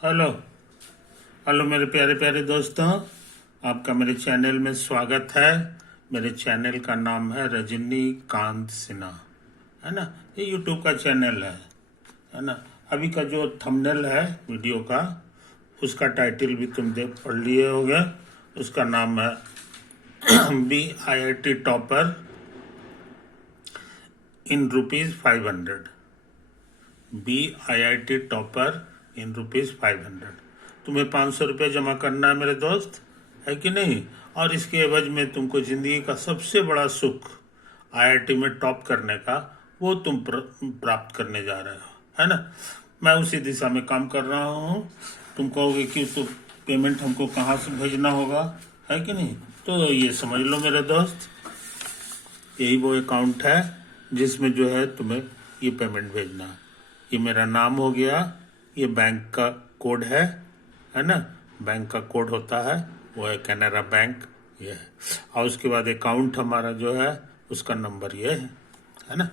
Hello hello मेरे प्यारे प्यारे दोस्तों, आपका मेरे चैनल में स्वागत है। मेरे चैनल का नाम है रजनीकांत सिन्हा, है ना। ये यूट्यूब का चैनल है ना। अभी का जो थंबनेल है वीडियो का, उसका टाइटल भी तुम देख पढ़ लिए होगे। उसका नाम है BIIT topper in ₹500। BIIT topper in ₹500। तुम्हें ₹500 जमा करना है मेरे दोस्त, है कि नहीं। और इसके एवज में तुमको जिंदगी का सबसे बड़ा सुख IIT में टॉप करने का, वो तुम प्राप्त करने जा रहे हो, है ना। मैं उसी दिशा में काम कर रहा हूँ। तुम कहोगे कि तो पेमेंट हमको कहाँ से भेजना होगा, है कि नहीं। तो ये समझ लो मेरे दोस्त, यही वो अकाउंट है जिसमें जो है तुम्हें ये पेमेंट भेजना है। ये मेरा नाम हो गया, ये बैंक का कोड है ना। बैंक का कोड होता है, वो है कैनरा बैंक, ये है। और उसके बाद अकाउंट हमारा जो है उसका नंबर ये है ना।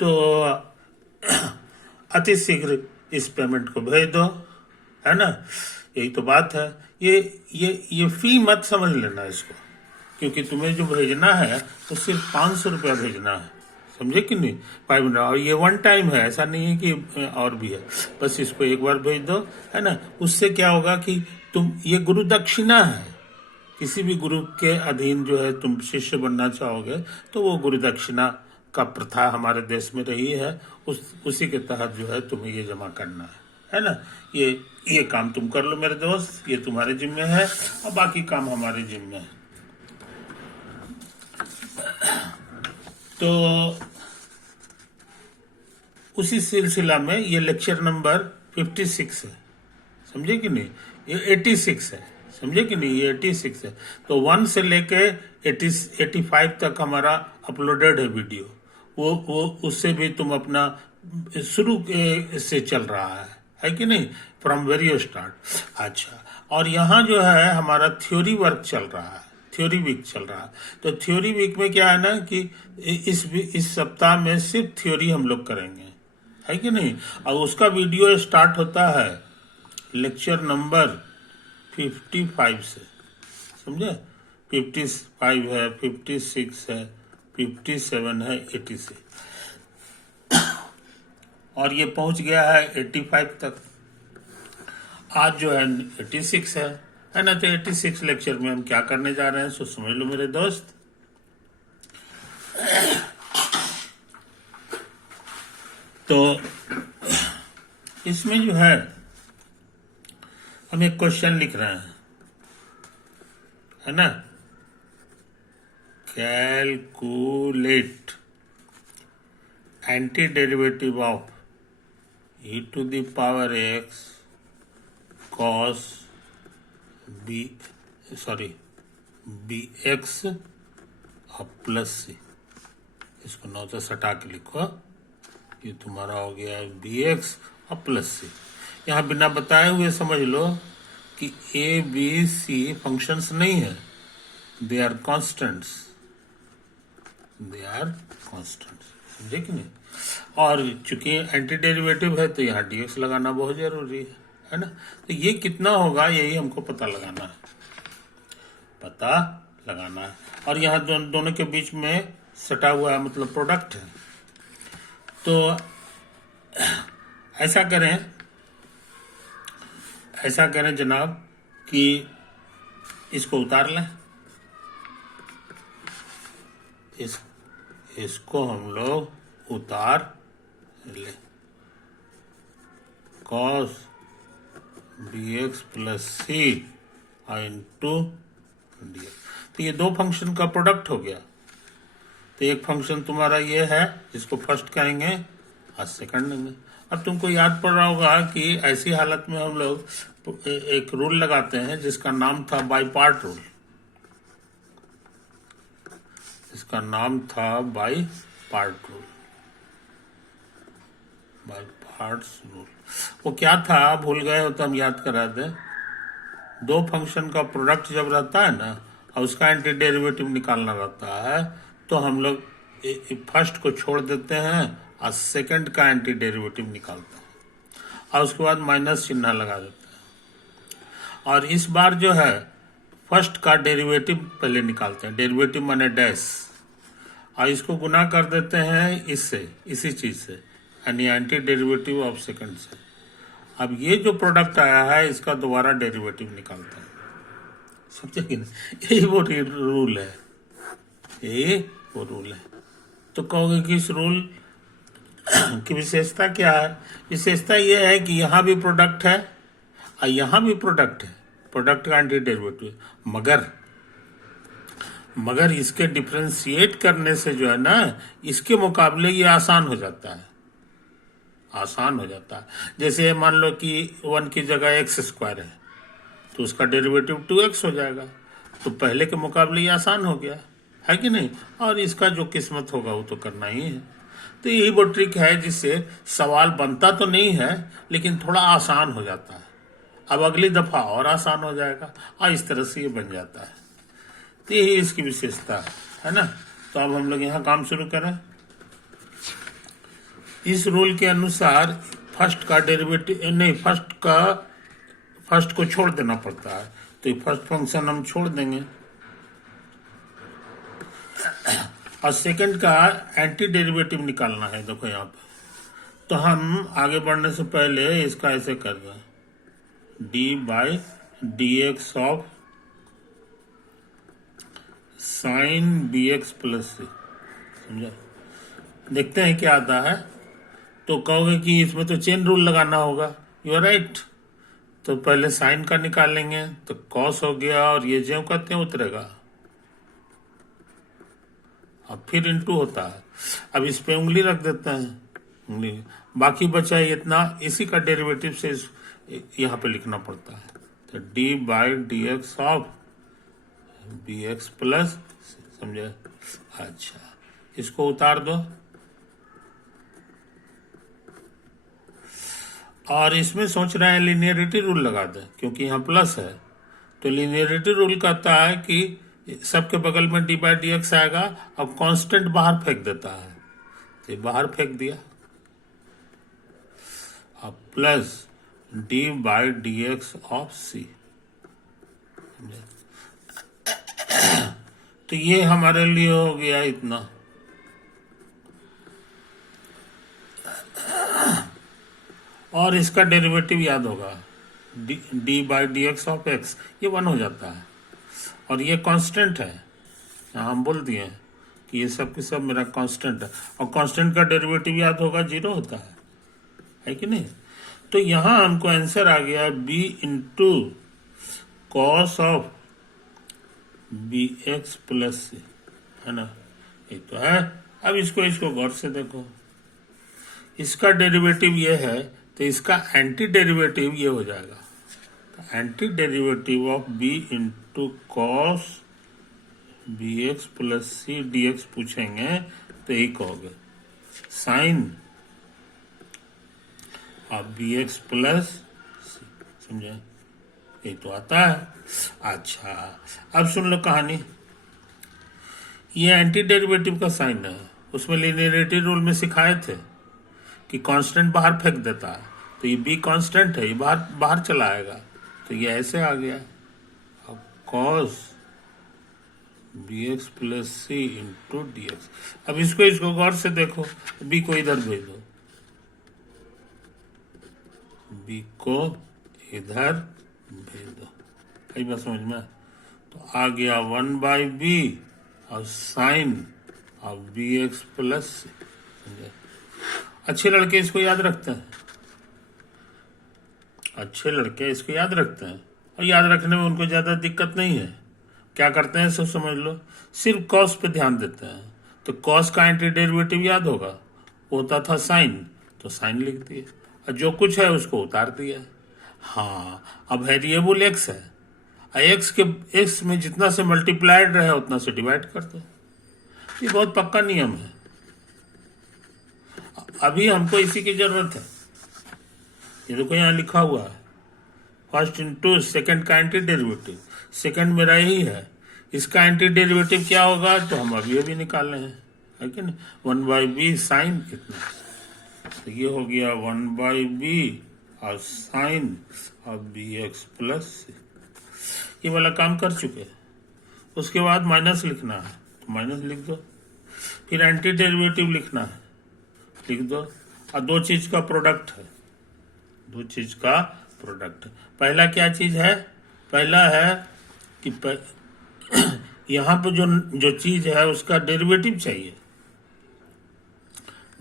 तो अति शीघ्र इस पेमेंट को भेज दो, है ना। यही तो बात है। ये फी मत समझ लेना इसको, क्योंकि तुम्हें जो भेजना है तो सिर्फ ₹500 भेजना है, समझे कि नहीं। 500, और ये वन टाइम है, ऐसा नहीं है कि और भी है। बस इसको एक बार भेज दो, है ना। उससे क्या होगा कि तुम, ये गुरु दक्षिणा है। किसी भी गुरु के अधीन जो है तुम शिष्य बनना चाहोगे तो वो गुरु दक्षिणा का प्रथा हमारे देश में रही है। उसी के तहत जो है तुम्हें ये जमा करना है ना। ये काम तुम कर लो मेरे दोस्त, ये तुम्हारे जिम्मे है और बाकी काम हमारे जिम्मे है। तो उसी सिलसिला में ये लेक्चर नंबर 56 है, समझे कि नहीं। ये 86 है, समझे कि नहीं। ये 86 है। तो 1 से लेके 85 तक हमारा अपलोडेड है वीडियो। वो उससे भी तुम अपना शुरू से चल रहा है कि नहीं, फ्रॉम वेरी स्टार्ट। अच्छा, और यहाँ जो है हमारा थ्योरी वर्क चल रहा है, थ्योरी वीक चल रहा है। तो थ्योरी वीक में क्या है ना कि इस सप्ताह में सिर्फ थ्योरी हम लोग करेंगे, है कि नहीं। और उसका वीडियो स्टार्ट होता है लेक्चर नंबर 55 से, समझे। 55 है, 56 है, 57 है, 80 से, और ये पहुंच गया है 85 तक। आज जो है 86 है ना। तो 86 लेक्चर में हम क्या करने जा रहे हैं सो समझ लो मेरे दोस्त। तो इसमें जो है हम एक क्वेश्चन लिख रहे हैं, है ना। Calculate anti derivative of e⁻x cos bx और प्लस c। इसको 9 से सटा के लिखो। ये तुम्हारा हो गया bx और प्लस c। यहाँ बिना बताए हुए समझ लो कि a b c फंक्शंस नहीं है, दे आर कॉन्स्टेंट्स, समझे कि नहीं। और चूंकि एंटी डेरिवेटिव है तो यहाँ dx लगाना बहुत जरूरी है ना। तो ये कितना होगा यही हमको पता लगाना है, और यहाँ दोनों के बीच में सटा हुआ है, मतलब प्रोडक्ट है। तो ऐसा करें जनाब कि इसको उतार लें। इसको हम लोग उतार ले। cos bx plus c into dx। तो ये दो फंक्शन का प्रोडक्ट हो गया। तो एक फंक्शन तुम्हारा ये है जिसको फर्स्ट कहेंगे और सेकंड लेंगे। अब तुमको याद पड़ रहा होगा कि ऐसी हालत में हम लोग एक रूल लगाते हैं जिसका नाम था बाई पार्ट रूल। इसका नाम था बाई पार्ट्स रूल। वो क्या था भूल गए हो तो हम याद करा दें। दो फंक्शन का प्रोडक्ट जब रहता है ना और उसका एंटी डेरिवेटिव निकालना रहता है तो हम लोग फर्स्ट को छोड़ देते हैं और सेकंड का एंटी डेरिवेटिव निकालते हैं और उसके बाद माइनस चिन्ह लगा देते हैं। और इस बार जो है फर्स्ट का डेरिवेटिव पहले निकालते हैं, डेरिवेटिव माने डैश, और इसको गुना कर देते हैं इससे, इसी चीज से, यानी एंटी डेरिवेटिव ऑफ सेकंड से। अब ये जो प्रोडक्ट आया है इसका दोबारा डेरिवेटिव निकालते हैं, समझे कि नहीं? यही वो रूल है, यही वो रूल है। तो कहोगे कि इस रूल की विशेषता क्या है? विशेषता ये है कि यहाँ भी प्रोडक्ट है और यहाँ भी प्रोडक्ट है, प्रोडक्ट का एंटी डेरिवेटिव, मगर इसके डिफ्रेंशिएट करने से जो है ना, इसके मुकाबले ये आसान हो जाता है, आसान हो जाता है। जैसे मान लो कि 1 की जगह x² है तो उसका डेरिवेटिव 2x हो जाएगा, तो पहले के मुकाबले ये आसान हो गया, है कि नहीं? और इसका जो किस्मत होगा वो तो करना ही है। तो यही वो ट्रिक है जिससे सवाल बनता तो नहीं है लेकिन थोड़ा आसान हो जाता है। अब अगली दफा और आसान हो जाएगा, और इस तरह से ये बन जाता है। तो यही इसकी विशेषता है ना। तो अब हम लोग यहाँ काम शुरू करें। इस रूल के अनुसार फर्स्ट का डेरिवेटिव नहीं, फर्स्ट को छोड़ देना पड़ता है, तो ये फर्स्ट फंक्शन हम छोड़ देंगे और सेकंड का एंटी डेरिवेटिव निकालना है। देखो यहाँ पे, तो हम आगे बढ़ने से पहले इसका ऐसे कर दें, d/dx of sine bx plus c, समझा? देखते हैं क्या आता है। तो कहोगे कि इसमें तो चेन रूल लगाना होगा, यू आर राइट। तो पहले साइन का निकालेंगे तो कॉस हो गया, और ये ज्यों कहते हैं उतरेगा, अब फिर इंटू होता है। अब इस पे उंगली रख देते हैं, उंगली, बाकी बचा इतना, इसी का डेरिवेटिव से यहाँ पे लिखना पड़ता है। तो d/dx ऑफ bx प्लस, समझे? अच्छा, इसको उतार दो, और इसमें सोच रहे हैं लीनियरिटी रूल लगा दें, क्योंकि यहाँ प्लस है। तो लीनियरिटी रूल कहता है कि सबके बगल में d/dx आएगा, अब कांस्टेंट बाहर फेंक देता है, तो बाहर फेंक दिया, अब प्लस d/dx ऑफ c। तो ये हमारे लिए हो गया इतना। और इसका डेरिवेटिव याद होगा, d/dx ऑफ x, ये 1 हो जाता है, और ये कांस्टेंट है। हम बोल दिए कि ये सब के सब मेरा कांस्टेंट है, और कांस्टेंट का डेरिवेटिव याद होगा 0 होता है कि नहीं? तो यहाँ हमको आंसर आ गया b into cos of bx plus c, है ना? ये तो है। अब इसको गौर से देखो, इसका डेरिवेटिव ये है तो इसका एंटी डेरिवेटिव ये हो जाएगा। तो anti derivative of b into cos bx plus c dx पूछेंगे तो यही कहोगे, sine of bx plus c, समझे? यही तो आता है। अच्छा, अब सुन लो कहानी। ये एंटी डेरिवेटिव का साइन है, उसमें लीनियरिटी रूल में सिखाए थे कि कांस्टेंट बाहर फेंक देता है, तो ये b कांस्टेंट है, ये बाहर चला आएगा, तो ये ऐसे आ गया। अब cos bx plus c into dx। अब इसको गौर से देखो, b को इधर भेज दो, b को इधर भेज दो, कई बात समझ में? तो आ गया 1/b और sine of bx plus c। अच्छे लड़के इसको याद रखते हैं, अच्छे लड़के इसको याद रखते हैं, और याद रखने में उनको ज़्यादा दिक्कत नहीं है। क्या करते हैं सब समझ लो, सिर्फ कॉस पे ध्यान देते हैं। तो कॉस का एंटी डेरिवेटिव याद होगा, वो होता था साइन, तो साइन लिख दिए, और जो कुछ है उसको उतार दिया। हाँ, अब वेरिएबल एक्स है, एक्स में जितना से मल्टीप्लाइड रहे उतना से डिवाइड कर दो। ये बहुत पक्का नियम है, अभी हमको इसी की जरूरत है। ये देखो यहाँ लिखा हुआ है, फर्स्ट इंटू सेकंड का एंटी डेरिवेटिव, सेकंड मेरा यही है, इसका एंटी डेरिवेटिव क्या होगा तो हम अभी निकाल रहे हैं, है कि नहीं? 1/b साइन कितना, तो ये हो गया 1/b और sine of bx plus c। ये वाला काम कर चुके। उसके बाद माइनस लिखना है तो माइनस लिख दो, फिर एंटी डेरिवेटिव लिखना है, लिख दो। और दो चीज का प्रोडक्ट है, दो चीज का प्रोडक्ट। पहला क्या चीज है? पहला है कि यहाँ पे जो जो चीज है उसका डेरिवेटिव चाहिए,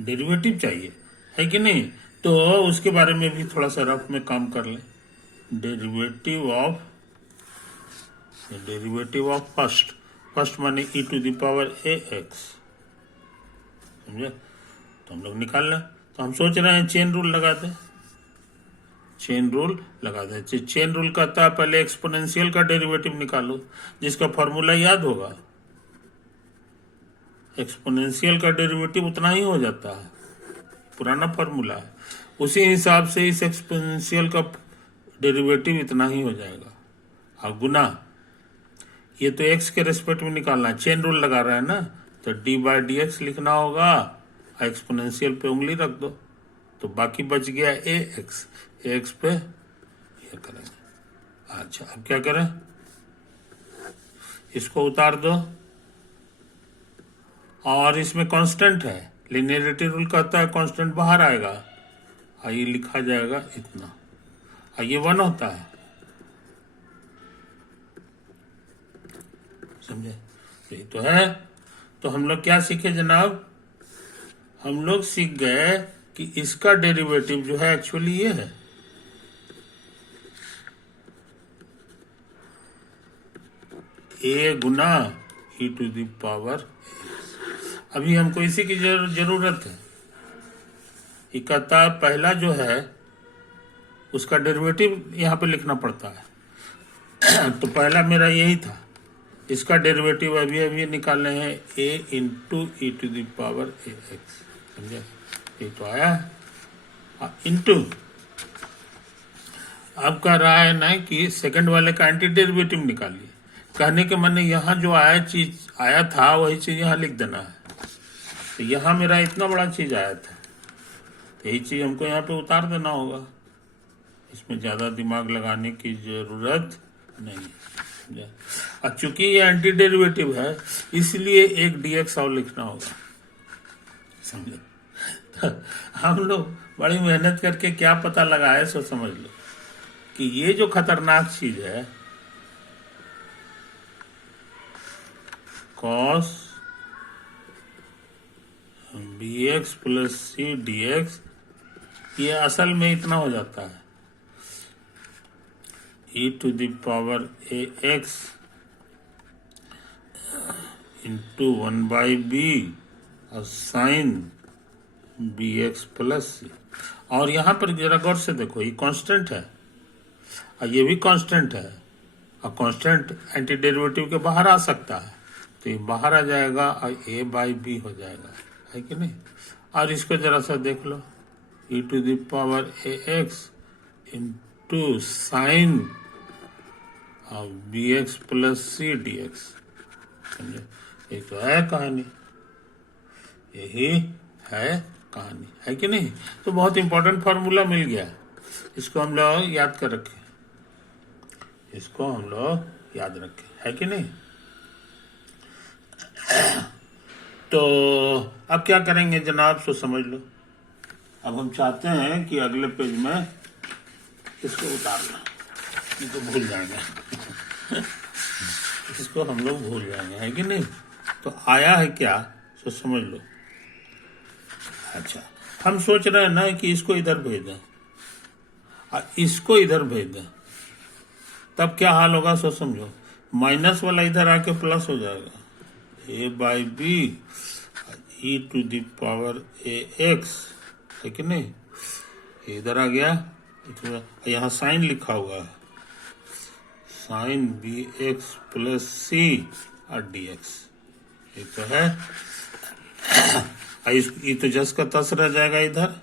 डेरिवेटिव चाहिए, है कि नहीं? तो उसके बारे में भी थोड़ा सा रफ में काम कर लें। डेरिवेटिव ऑफ फर्स्ट, फर्स्ट माने e to the power ax, समझे? तो हम लोग निकाल लें। तो हम सोच रहे हैं चेन रूल लगा दें, चेन रूल लगा दें। चेन रूल कहता है पहले एक्सपोनेंशियल का डेरिवेटिव निकालो, जिसका फॉर्मूला याद होगा। एक्सपोनेंशियल का डेरिवेटिव उतना ही हो जाता है, पुराना फॉर्मूला है। उसी हिसाब से इस एक्सपोनेंशियल का डेरिवेटिव इतना ही हो जाएगा। और गुना, ये तो एक्स के रेस्पेक्ट में निकालना है, चेन रूल लगा रहा है ना, तो डी बाई डी एक्स लिखना होगा, एक्सपोनेंशियल पे उंगली रख दो, तो बाकी बच गया ए एक्स, ए एक्स पे ये करेंगे। अच्छा, अब क्या करें? इसको उतार दो, और इसमें कांस्टेंट है, लिनियरिटी रूल कहता है कांस्टेंट बाहर आएगा, और ये लिखा जाएगा इतना, और ये 1 होता है, समझे? यही तो है। तो हम लोग क्या सीखे जनाब? हम लोग सीख गए कि इसका डेरिवेटिव जो है एक्चुअली ये है, ए गुना e टू द पावर। अभी हमको इसी की जरूरत है। इकता पहला जो है उसका डेरिवेटिव यहाँ पे लिखना पड़ता है। तो पहला मेरा यही था, इसका डेरिवेटिव अभी अभी निकालने हैं, a into e to the power a x, समझे? ये तो आया है, इंटू अब कह रहा है ना कि सेकंड वाले का एंटी डेरिवेटिव निकालिए। कहने के मन यहाँ जो आया चीज आया था वही चीज यहाँ लिख देना है। तो यहाँ मेरा इतना बड़ा चीज आया था, तो यही चीज हमको यहाँ पे उतार देना होगा। इसमें ज्यादा दिमाग लगाने की जरूरत नहीं है। और चूंकि ये एंटी डेरिवेटिव है इसलिए एक dx और लिखना होगा, समझे? तो हम लोग बड़ी मेहनत करके क्या पता लगाए, सो समझ लो कि ये जो खतरनाक चीज है cos bx plus c dx, ये असल में इतना हो जाता है e to the power a x into 1/b और sine b x plus c. और यहाँ पर जरा गौर से देखो, ये कांस्टेंट है और ये भी कांस्टेंट है, और कांस्टेंट एंटी डेरिवेटिव के बाहर आ सकता है, तो ये बाहर आ जाएगा और a बाई बी हो जाएगा, है कि नहीं? और इसको जरा सा देख लो, e to the power a x into sine b x plus c d x, समझे? ये तो है कहानी, यही है कहानी, है कि नहीं? तो बहुत इंपॉर्टेंट फार्मूला मिल गया, इसको हम लोग याद कर रखें, इसको हम लोग याद रखें, है कि नहीं? तो अब क्या करेंगे जनाब, सो समझ लो। अब हम चाहते हैं कि अगले पेज में इसको उतारना, नहीं तो भूल जाएंगे। इसको हम लोग भूल जाएंगे, है कि नहीं? तो आया है क्या, सो समझ लो। अच्छा, हम सोच रहे हैं ना कि इसको इधर भेज दें और इसको इधर भेज दें, तब क्या हाल होगा, सो समझो। माइनस वाला इधर आके प्लस हो जाएगा, a by b e to the power a x, है कि नहीं? इधर आ गया, यहाँ साइन लिखा हुआ है, sign b x plus c और डी एक्स, ये तो है। ये तो जस का तस रह जाएगा इधर,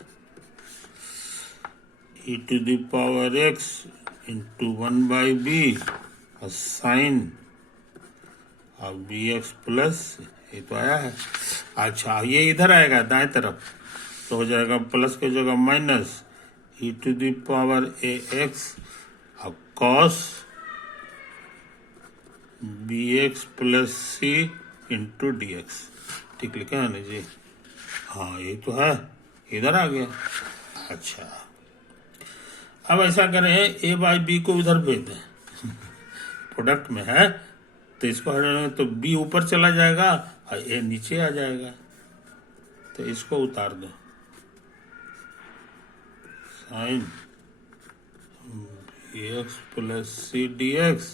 e to the power x into 1/b और साइन और बी एक्स प्लस, ये तो आया है। अच्छा, ये इधर आएगा दाएं तरफ, तो हो जाएगा प्लस की जगह minus e to the power a x और cos b x plus c into d x. ठीक लिखा है ना जी? हाँ यही तो है, इधर आ गया। अच्छा अब ऐसा करें, ए बाई बी को उधर भेज दें प्रोडक्ट में है तो इसको हटाने तो बी ऊपर चला जाएगा और ए नीचे आ जाएगा, तो इसको उतार दो। Sine b x plus c d x,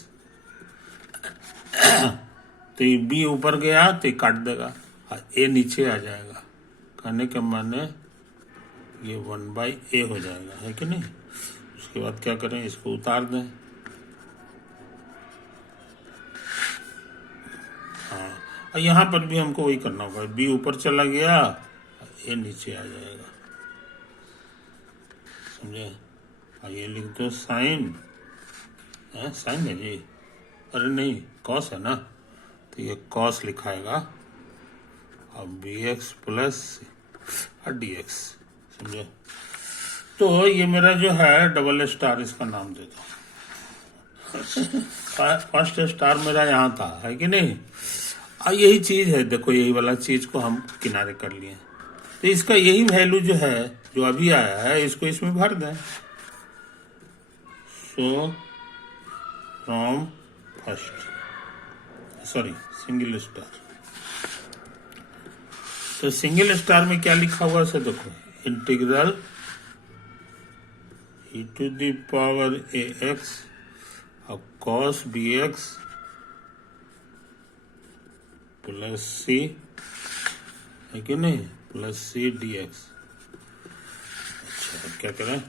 तो ये बी ऊपर गया तो ये काट देगा और ए नीचे आ जाएगा। कहने के माने ये 1/a हो जाएगा, है कि नहीं? उसके बाद क्या करें, इसको उतार दें। हाँ, और यहाँ पर भी हमको वही करना होगा, बी ऊपर चला गया ए नीचे आ जाएगा, समझे? और ये लिख दो साइन, साइन है जी, अरे नहीं कॉस है ना, तो ये कॉस लिखाएगा और बी एक्स प्लस और डी एक्स, समझे? तो ये मेरा जो है डबल स्टार, इसका नाम दे दो फर्स्ट स्टार मेरा यहाँ था, है कि नहीं? और यही चीज है, देखो यही वाला चीज को हम किनारे कर लिए, तो इसका यही वैल्यू जो है जो अभी आया है इसको इसमें भर दें। So from first, sorry single star, तो सिंगल स्टार में क्या लिखा हुआ है देखो, integral e to the power a x और cos b x plus c, है कि नहीं, प्लस सी डी एक्स। अच्छा अब क्या करें,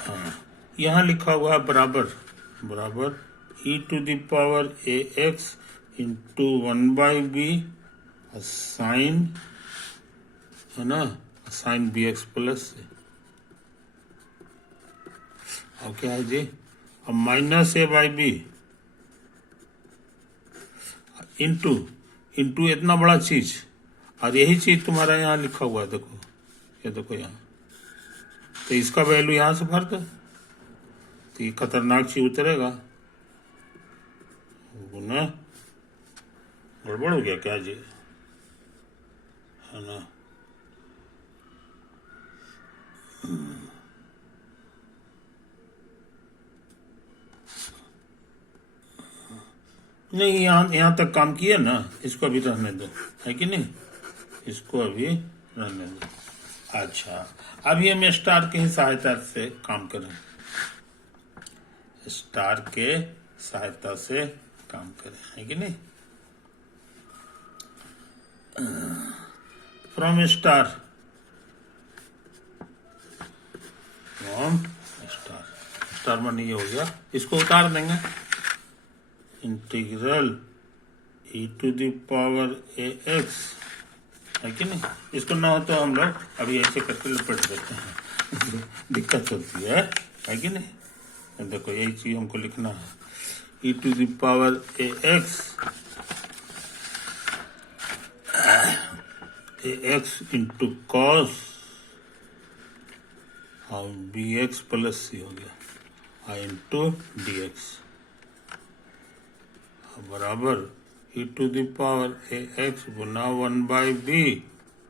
हाँ यहाँ लिखा हुआ है बराबर बराबर e to the power a x into 1/b sine, है ना, साइन बी एक्स प्लस से, और क्या है जी, अब minus a by b into into इतना बड़ा चीज, और यही चीज तुम्हारा यहाँ लिखा हुआ है, देखो ये देखो यहाँ, तो इसका वैल्यू यहाँ से भर दो, तो ये खतरनाक चीज उतरेगा। गुना गड़बड़ हो गया क्या जी, है ना? नहीं यहाँ तक काम किया ना, इसको अभी रहने दो, है कि नहीं, इसको अभी रहने दो। अच्छा अभी हम स्टार की सहायता से काम करें, स्टार के सहायता से काम करें, है कि नहीं? From star, from star, star मानी ये हो गया, इसको उतार देंगे, integral e to the power a x, है कि नहीं? इसको ना हो तो हम लोग अभी ऐसे करके लपेट देते हैं दिक्कत होती है कि नहीं? देखो यही चीज हमको लिखना है, e to the power a x into cos और बी एक्स प्लस सी हो गया इंटू डी एक्स बराबर e to the power a x गुना 1/b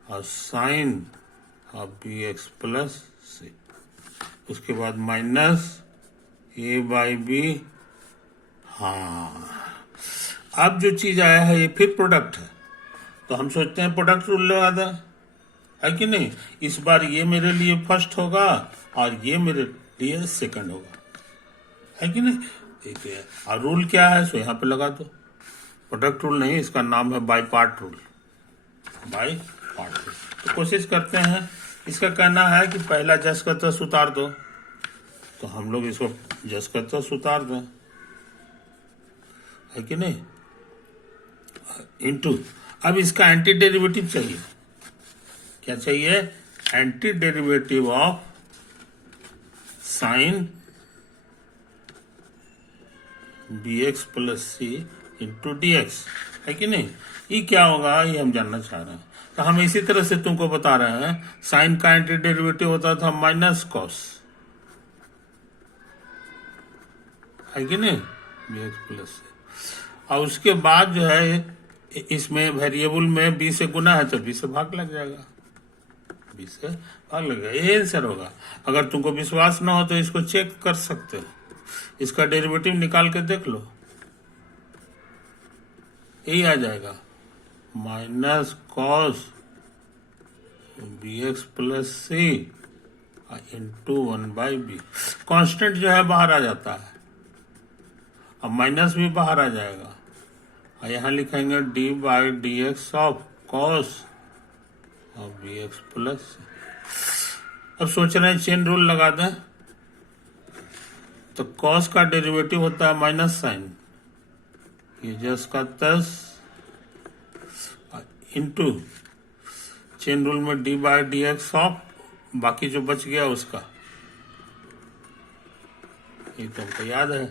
और sine of b x plus c, उसके बाद माइनस ए बाई बी। हाँ अब जो चीज आया है ये फिर प्रोडक्ट है, तो हम सोचते हैं प्रोडक्ट रूल लगा दें, है कि नहीं? इस बार ये मेरे लिए फर्स्ट होगा और ये मेरे लिए सेकंड होगा, है कि नहीं? ठीक है, और रूल क्या है सो यहाँ पे लगा दो, प्रोडक्ट रूल नहीं, इसका नाम है by part rule, by part rule. तो कोशिश करते हैं, इसका कहना है कि पहला जस का तस उतार दो, तो हम लोग इसको जस का तस उतार दें, है कि नहीं? इंटू, अब इसका एंटी डेरिवेटिव चाहिए, क्या चाहिए? Anti derivative of sine b x plus c into d x, है कि नहीं? ये क्या होगा ये हम जानना चाह रहे हैं, तो हम इसी तरह से तुमको बता रहे हैं, साइन का एंटी डेरिवेटिव होता था माइनस कॉस, है कि नहीं, बी एक्स प्लस सी, और उसके बाद जो है इसमें वेरिएबल में बी से गुना है तो बी से भाग लग जाएगा, बी से भाग लग जाएगा, ये आंसर होगा। अगर तुमको विश्वास ना हो तो इसको चेक कर सकते हो, इसका डेरिवेटिव निकाल के देख लो, यही आ जाएगा minus cos b x plus c into 1/b। Constant जो है बाहर आ जाता है, अब माइनस भी बाहर आ जाएगा, और यहाँ लिखेंगे d/dx ऑफ कॉस और बी एक्स प्लस। अब सोच रहे हैं चेन रूल लगा दें, तो कॉस का डेरिवेटिव होता है माइनस साइन, ये जस का तस इंटू चेन रूल में d/dx ऑफ बाकी जो बच गया उसका, ये तो हमको याद है।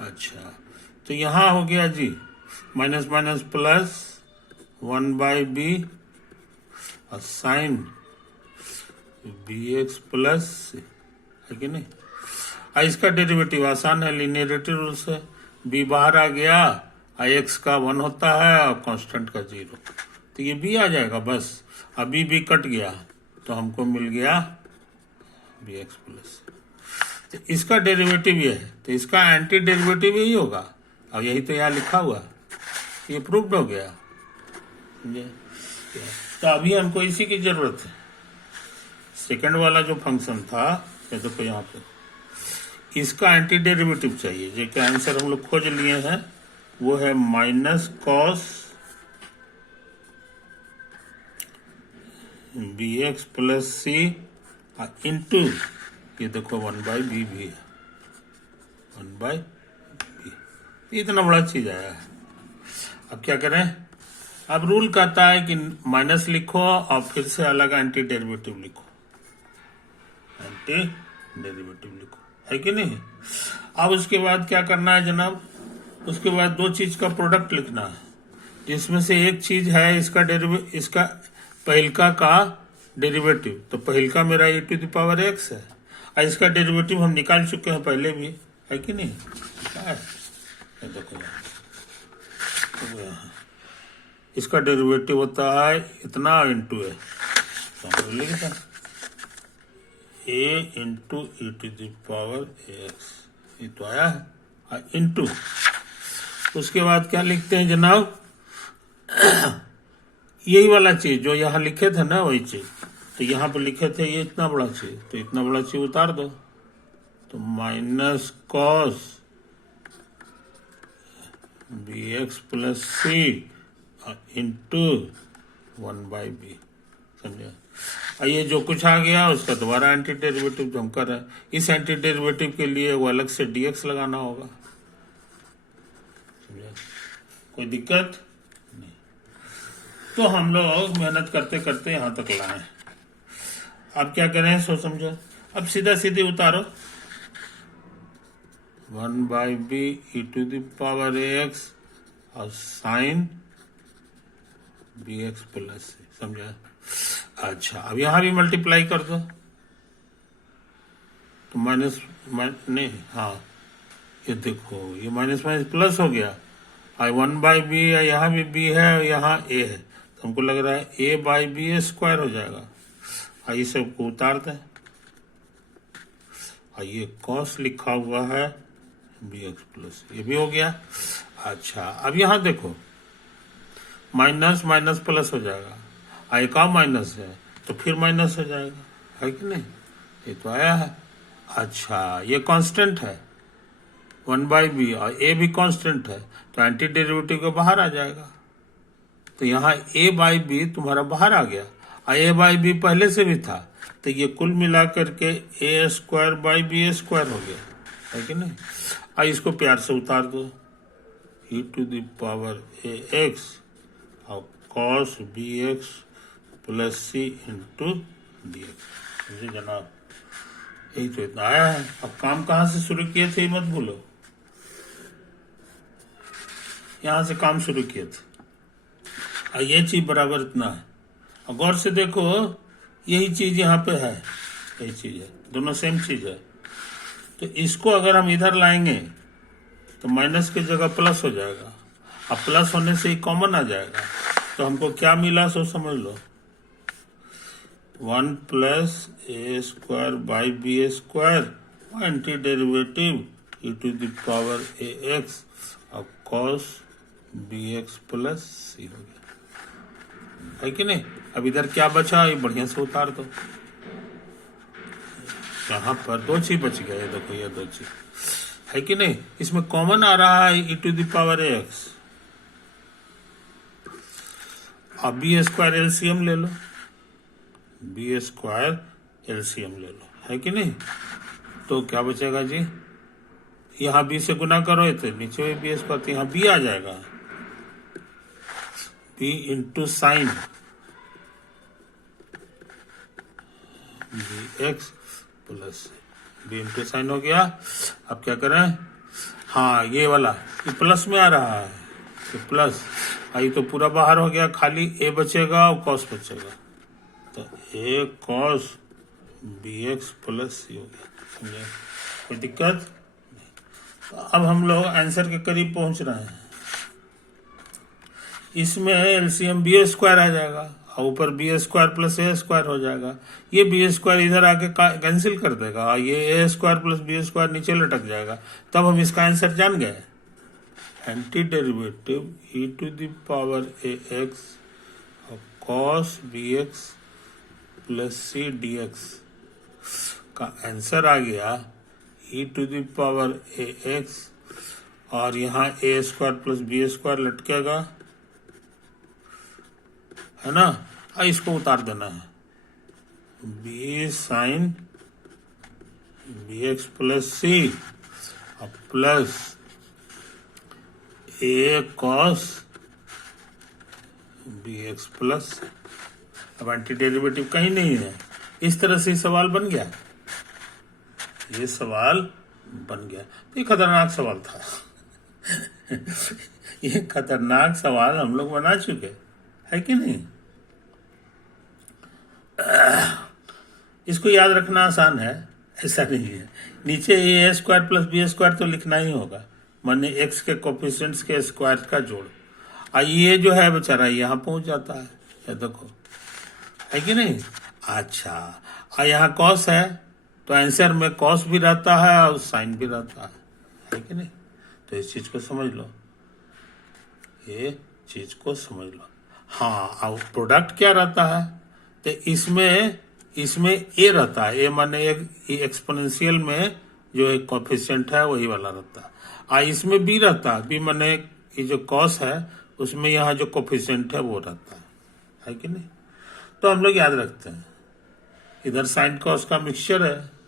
अच्छा, तो यहां हो गया जी माइनस माइनस प्लस 1/b और साइन बी एक्स प्लस, है कि नहीं। इसका डेरिवेटिव आसान है, लिनियरिटी रूल से b बाहर आ गया, x का 1 होता है और कांस्टेंट का 0, तो ये b आ जाएगा बस। अभी b कट गया तो हमको मिल गया बी एक्स प्लस। तो इसका डेरिवेटिव ये है, तो इसका एंटी डेरिवेटिव यही होगा, और यही तो यहाँ लिखा हुआ, ये प्रूव्ड हो गया। तो अभी हमको इसी की जरूरत है, सेकंड वाला जो फंक्शन था, ये देखो यहाँ पे इसका एंटी डेरिवेटिव चाहिए, जो कि आंसर हम लोग खोज लिए हैं, वो है minus cos b x plus c into, ये देखो 1/b भी है, 1/b, इतना बड़ा चीज आया है। अब क्या करें, अब रूल कहता है कि माइनस लिखो और फिर से अलग एंटी डेरिवेटिव लिखो, एंटी डेरिवेटिव लिखो, है कि नहीं। अब उसके बाद क्या करना है जनाब, उसके बाद दो चीज का प्रोडक्ट लिखना है, जिसमें से एक चीज है इसका पहिलका का डेरिवेटिव, तो पहिलका मेरा e⁻x है, और इसका डेरिवेटिव हम निकाल चुके हैं पहले भी, है कि नहीं। देखो इसका डेरिवेटिव होता है इतना इंटू है, तो हम लिखते हैं a इंटू e⁻x, ये तो आया है, इंटू उसके बाद क्या लिखते हैं जनाब, यही वाला चीज जो यहाँ लिखे थे ना, वही चीज, तो यहाँ पे लिखे थे ये इतना बड़ा चीज, तो इतना बड़ा चीज उतार दो, तो minus cos b x plus c into 1/b, समझे। और ये जो कुछ आ गया उसका दोबारा एंटी डेरिवेटिव जो हम कर रहे हैं, इस एंटी डेरिवेटिव के लिए वो अलग से dx लगाना होगा, समझे। कोई दिक्कत नहीं, तो हम लोग मेहनत करते करते यहां तक लाए। अब क्या करें सो समझो, अब सीधा सीधे उतारो 1/b e⁻x और साइन बी एक्स प्लस, समझा। अच्छा, अब यहां भी मल्टीप्लाई कर दो, तो माइनस नहीं, हाँ ये देखो ये माइनस माइनस प्लस हो गया, और 1/b यहाँ भी b है और यहाँ a है, तो हमको लग रहा है a/b स्क्वायर हो जाएगा, और ये सबको उतार दें, और ये कॉस लिखा हुआ है बी एक्स प्लस, ये भी हो गया। अच्छा, अब यहाँ देखो माइनस माइनस प्लस हो जाएगा, और एक और माइनस है तो फिर माइनस हो जाएगा, है कि नहीं, ये तो आया है। अच्छा, ये कांस्टेंट है 1/b और a भी कांस्टेंट है, तो एंटी डेरिवेटिव के बाहर आ जाएगा, तो यहाँ a/b तुम्हारा बाहर आ गया, और a/b पहले से भी था, तो ये कुल मिला करके a²/b² हो गया, है कि नहीं। और इसको प्यार से उतार दो, e⁻ax और cos bx plus c into dx, जनाब यही तो इतना आया है। अब काम कहाँ से शुरू किए थे मत भूलो, यहां से काम शुरू किए थे, और ये चीज बराबर इतना है, और गौर से देखो यही चीज यहाँ पे है, यही चीज है, दोनों सेम चीज है, तो इसको अगर हम इधर लाएंगे तो माइनस की जगह प्लस हो जाएगा, अब प्लस होने से ही कॉमन आ जाएगा। तो हमको क्या मिला सो समझ लो, 1 plus a square by b square anti derivative e to the power a x और cos b x plus c हो गया, है कि नहीं। अब इधर क्या बचा, ये बढ़िया से उतार दो। यहाँ पर दो चीज बच गया, ये देखो ये दो चीज, है कि नहीं। इसमें कॉमन आ रहा है e to the power a x. अब बी स्क्वायर एलसीएम ले लो, बी स्क्वायर एलसीएम ले लो, है कि नहीं। तो क्या बचेगा जी, यहाँ बी से गुना करो तो नीचे में बी स्क्वायर, तो यहाँ बी आ जाएगा, b into sine b x plus b into sine हो गया। अब क्या करें, हाँ ये वाला ये प्लस में आ रहा है, तो प्लस आई तो पूरा बाहर हो गया, खाली ए बचेगा और कॉस बचेगा, तो ए cos b x plus c हो गया, समझे, कोई दिक्कत। अब हम लोग आंसर के करीब पहुंच रहे हैं। इसमें एलसीएम बी स्क्वायर आ जाएगा और ऊपर B square plus a square हो जाएगा, ये बी स्क्वायर इधर आके कैंसिल कर देगा और ये a square plus b square नीचे लटक जाएगा। तब हम इसका आंसर जान गए, antiderivative e to the power a x और cos b x plus c d x का आंसर आ गया e to the power a x, और यहाँ a square plus b square लटकेगा, है ना। इसको उतार देना है, b sine b x plus c और plus a cos b x plus. अब एंटी डेरिवेटिव कहीं नहीं है, इस तरह से सवाल बन गया, ये सवाल बन गया। ये खतरनाक सवाल था ये खतरनाक सवाल हम लोग बना चुके, है कि नहीं। इसको याद रखना आसान है, ऐसा नहीं है। नीचे ए स्क्वायर प्लस बी स्क्वायर तो लिखना ही होगा, माने एक्स के कोफिशिएंट्स के स्क्वायर का जोड़। ये जो है बेचारा यहाँ पहुंच जाता है, ये देखो, है कि नहीं। अच्छा, यहाँ कॉस है तो आंसर में कॉस भी रहता है और साइन भी रहता है कि नहीं। तो इस चीज को समझ लो, ये चीज को समझ लो। हाँ, अब प्रोडक्ट क्या रहता है, तो इसमें ए रहता है, ए माने एक एक्सपोनेंशियल में जो एक कोफिशिएंट है वही वाला रहता है। इसमें बी रहता है, बी माने ये जो कॉस है उसमें यहाँ जो कोफिशिएंट है वो रहता है कि नहीं। तो हम लोग याद रखते हैं, इधर साइन कॉस का मिक्सचर है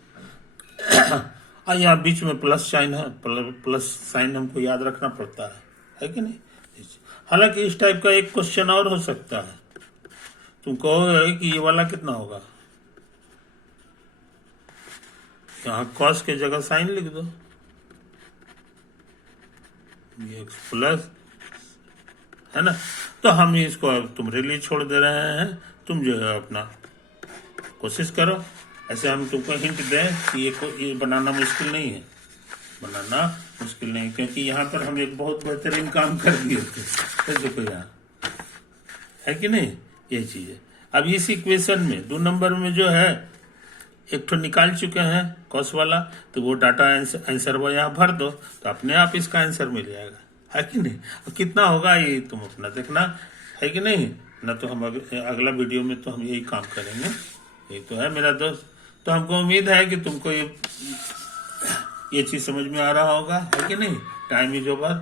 और यहाँ बीच में प्लस साइन है, प्लस साइन हमको याद रखना पड़ता है कि नहीं। हालांकि इस टाइप का एक क्वेश्चन और हो सकता है, तुम कहोगे कि ये वाला कितना होगा, यहाँ कॉस के जगह साइन लिख दो, एक्स प्लस, है ना। तो हम इसको अब तुम्हारे लिए छोड़ दे रहे हैं, तुम जो है अपना कोशिश करो। ऐसे हम तुमको हिंट दें कि ये बनाना मुश्किल नहीं है, बनाना मुश्किल नहीं, क्योंकि यहाँ पर हम एक बहुत बेहतरीन काम कर दिए थे, देखो यहाँ, है कि नहीं। ये चीज है। अब इस इक्वेशन में 2 नंबर में जो है एक ठो निकाल चुके हैं कॉस वाला, तो वो डाटा आंसर वो यहाँ भर दो तो अपने आप इसका आंसर मिल जाएगा, है कि नहीं। और कितना होगा ये तुम अपना देखना, है कि नहीं ना। तो हम अगला वीडियो में तो हम यही काम करेंगे। ये तो है मेरा दोस्त, तो हमको उम्मीद है कि तुमको ये चीज समझ में आ रहा होगा, है कि नहीं। Time is over.